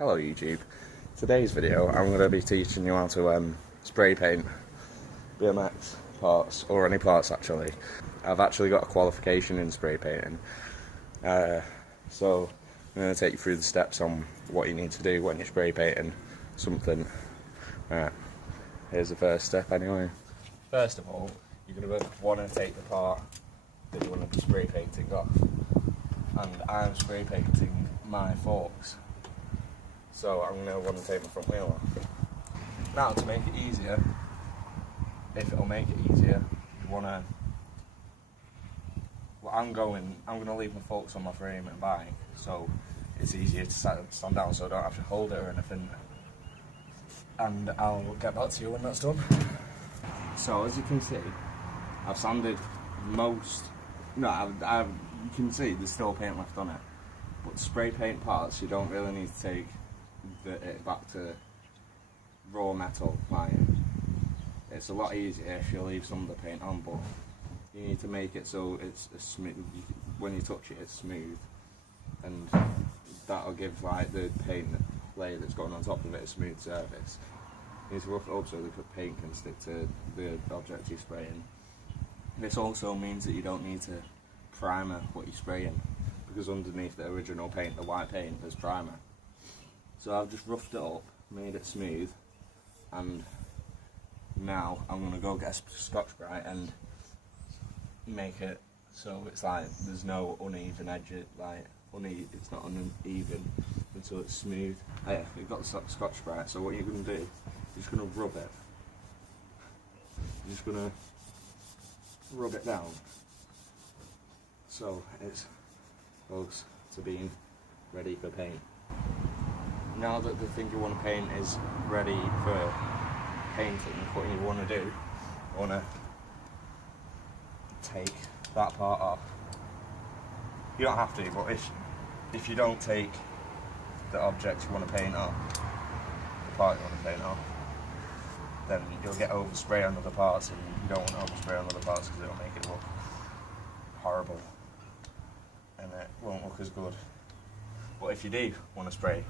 Hello YouTube. Today's video I'm going to be teaching you how to spray paint BMX parts, or any parts actually. I've actually got a qualification in spray painting, so I'm going to take you through the steps on what you need to do when you're spray painting something. Here's the first step anyway. First of all, you're going to want to take the part that you want to be spray painting off, and I'm spray painting my forks. So I'm going to want to take my front wheel off. Now, to make it easier, if it'll make it easier, you want to... Well, I'm going to leave my forks on my frame and bike, so it's easier to stand down so I don't have to hold it or anything. And I'll get back to you when that's done. So as you can see, I've sanded most... No, you can see there's still paint left on it. But spray paint parts, you don't really need to take it back to raw metal. Like, it's a lot easier if you leave some of the paint on, but you need to make it so it's smooth. When you touch it, it's smooth, and that'll give like the paint layer that's going on top of it a smooth surface. You need to rough it up so the paint can stick to the object you're spraying. This also means that you don't need to primer what you're spraying, because underneath the original paint, the white paint, there's primer. So I've just roughed it up, made it smooth, and now I'm going to go get a Scotch-Brite and make it so it's like there's no uneven edges, like it's not uneven until it's smooth. Oh yeah, we've got the Scotch-Brite, so what you're going to do, you're just going to rub it. You're just going to rub it down so it's close to being ready for paint. Now that the thing you want to paint is ready for painting, what you want to do, you want to take that part off. You don't have to, but if you don't take the object you want to paint off, the part you want to paint off, then you'll get overspray on other parts, and you don't want to overspray on other parts because it'll make it look horrible and it won't look as good. But if you do want to spray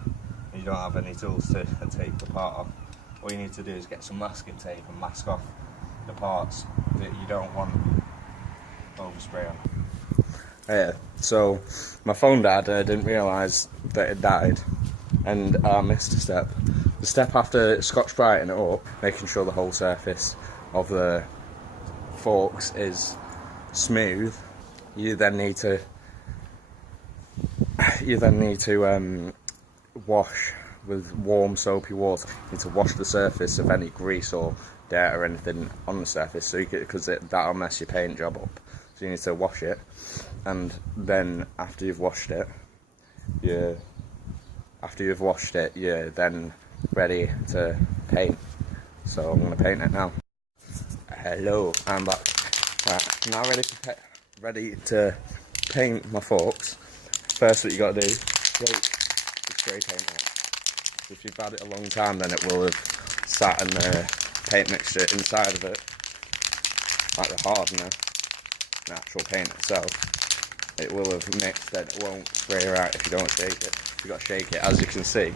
and you don't have any tools to take the part off, all you need to do is get some masking tape and mask off the parts that you don't want overspray on. Yeah, so my phone died and I didn't realise that it died, and I missed a step. The step after Scotch-Brighting it up, making sure the whole surface of the forks is smooth, you then need to wash with warm soapy water. You need to wash the surface of any grease or dirt or anything on the surface, so because that'll mess your paint job up. So you need to wash it, and then after you've washed it, you're then ready to paint. So I'm going to paint it now. Hello, I'm back. Right, now ready to paint my forks. First, what you got to do is spray paint it. If you've had it a long time, then it will have sat in the paint mixture inside of it, like the hardener, the actual paint itself. It will have mixed, then it won't spray right if you don't shake it. You've got to shake it. As you can see,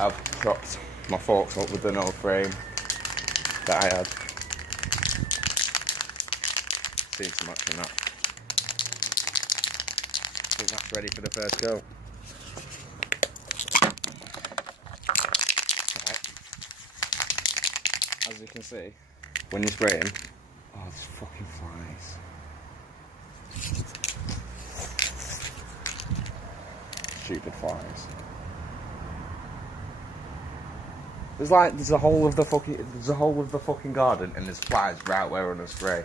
I've propped my forks up with an old frame that I had. Seen so much in that. I think that's ready for the first go. Right. As you can see, when you're spraying, oh, there's fucking flies. Stupid flies. There's a whole of the fucking garden, and there's flies right where we're gonna spray.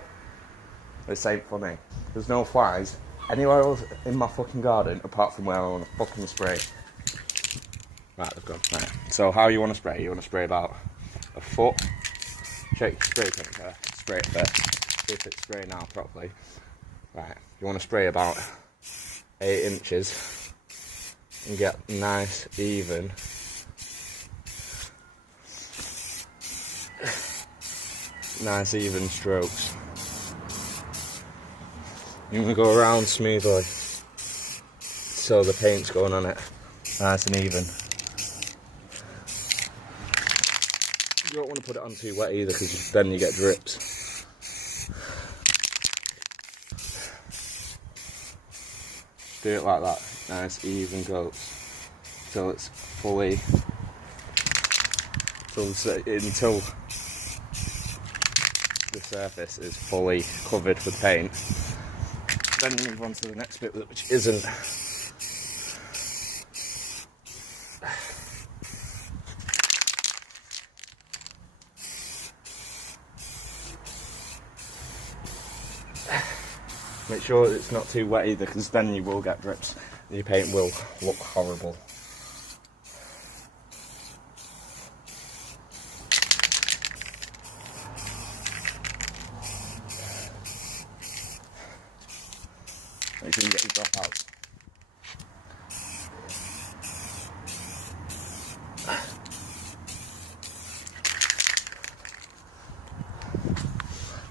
This ain't funny. There's no flies anywhere else in my fucking garden apart from where I want to fucking spray. Right, they've gone. Right. So how you want to spray? You want to spray about a foot. Check your spray paint first. Spray it first. See if it's spraying out properly. Right. You want to spray about 8 inches and get nice, even. Nice, even strokes. You're going to go around smoothly so the paint's going on it nice and even. You don't want to put it on too wet either, because then you get drips. Do it like that, nice even coats, till it's fully, until the surface is fully covered with paint. Then move on to the next bit, which isn't. Make sure it's not too wet either, because then you will get drips and your paint will look horrible. Make sure you get your drop out.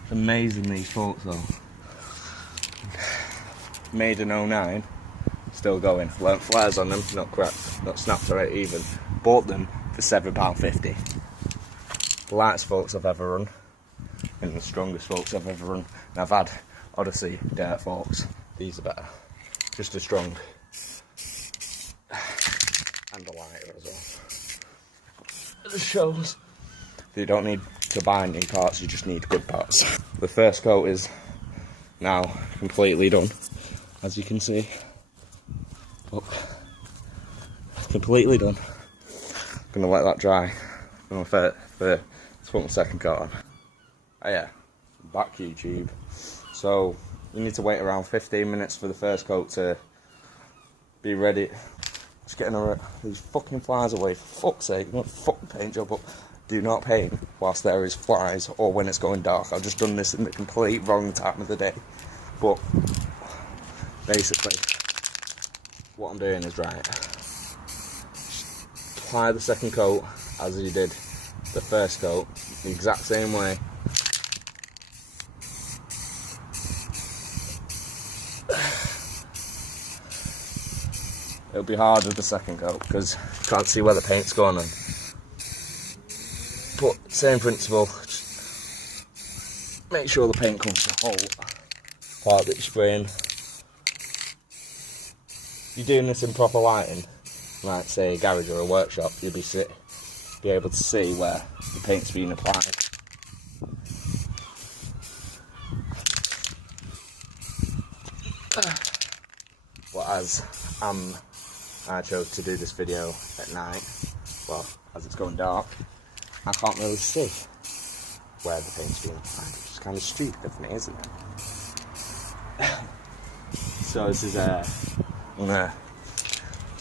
It's amazing, these forks though. Made in 09, still going. Learnt flares on them, not cracked, not snapped or even. Bought them for £7.50. The lightest forks I've ever run, and the strongest forks I've ever run. And I've had Odyssey dirt forks. These are better, just as strong, and a lighter as well. It just shows that you don't need to buy new parts, you just need good parts. The first coat is now completely done, as you can see. Look, it's completely done. I'm gonna let that dry. I'm gonna put my second coat on. Oh yeah, back YouTube. So you need to wait around 15 minutes for the first coat to be ready. Just getting these fucking flies away, for fuck's sake. Don't fuck the paint job up. Do not paint whilst there is flies or when it's going dark. I've just done this in the complete wrong time of the day. But basically, what I'm doing is right. Apply the second coat as you did the first coat, the exact same way. It'll be hard with the second coat because you can't see where the paint's going on. But same principle, just make sure the paint covers the whole part that you're spraying. You're doing this in proper lighting, like say a garage or a workshop, you'll be able to see where the paint's being applied. But as I chose to do this video at night, well, as it's going dark, I can't really see where the paint's being applied, which is kind of stupid of me, isn't it? So this is this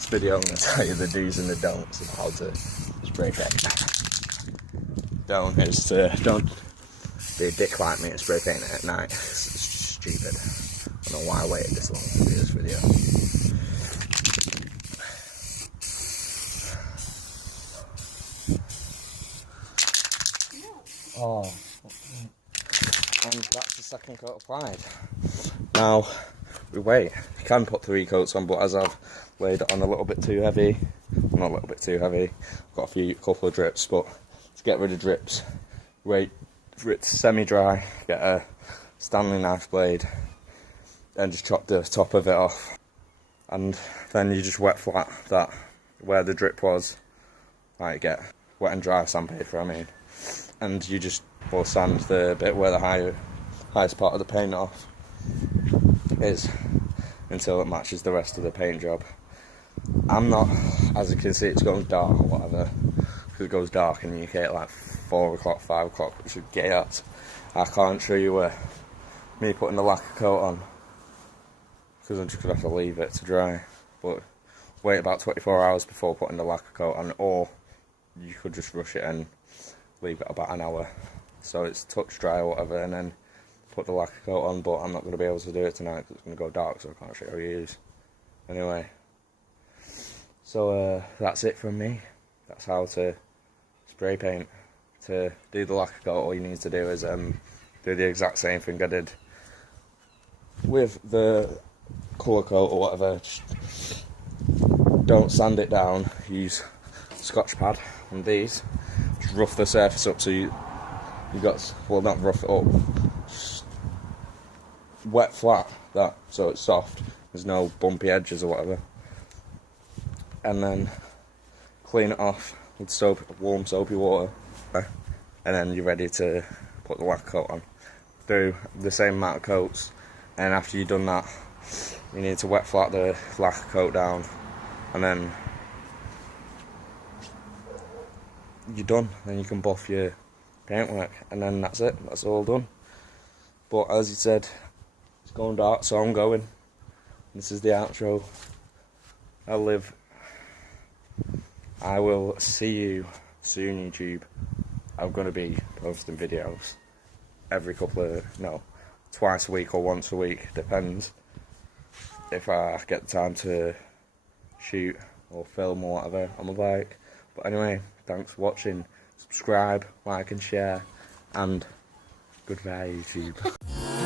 video I'm going to tell you the do's and the don'ts of how to spray paint. Don't be a dick like me and spray paint it at night. It's just stupid. I don't know why I waited this long to do this video. Oh, and that's the second coat applied. Now we wait. You can put 3 coats on, but as I've laid it on a little bit too heavy, not a little bit too heavy, I've got a couple of drips, but to get rid of drips, wait for it to semi-dry, get a Stanley knife blade, and just chop the top of it off, and then you just wet flat that where the drip was, like get wet and dry sandpaper, I mean. And you just will sand the bit where the highest part of the paint off is until it matches the rest of the paint job. I'm not, as you can see, it's going dark or whatever, because it goes dark in the UK at like 4 o'clock, 5 o'clock, which is chaos. I can't show you me putting the lacquer coat on, because I'm just going to have to leave it to dry. But wait about 24 hours before putting the lacquer coat on, or you could just rush it and leave it about an hour so it's touch dry or whatever, and then put the lacquer coat on. But I'm not going to be able to do it tonight because it's going to go dark, so I can't show you. Anyway, so that's it from me. That's how to spray paint. To do the lacquer coat, all you need to do is do the exact same thing I did with the colour coat or whatever. Just don't sand it down, use Scotch pad on these, rough the surface up so you got, well, not rough it up, just wet flat that, so it's soft, there's no bumpy edges or whatever, and then clean it off with warm soapy water, and then you're ready to put the lacquer coat on. Do the same amount of coats, and after you've done that, you need to wet flat the lacquer coat down, and then you're done. Then you can buff your paintwork, and then that's it, that's all done. But as you said, it's going dark, so I'm going. This is the outro. I will see you soon, YouTube. I'm going to be posting videos twice a week or once a week, depends if I get the time to shoot or film or whatever on my bike. But anyway, thanks for watching. Subscribe, like and share, and goodbye, YouTube.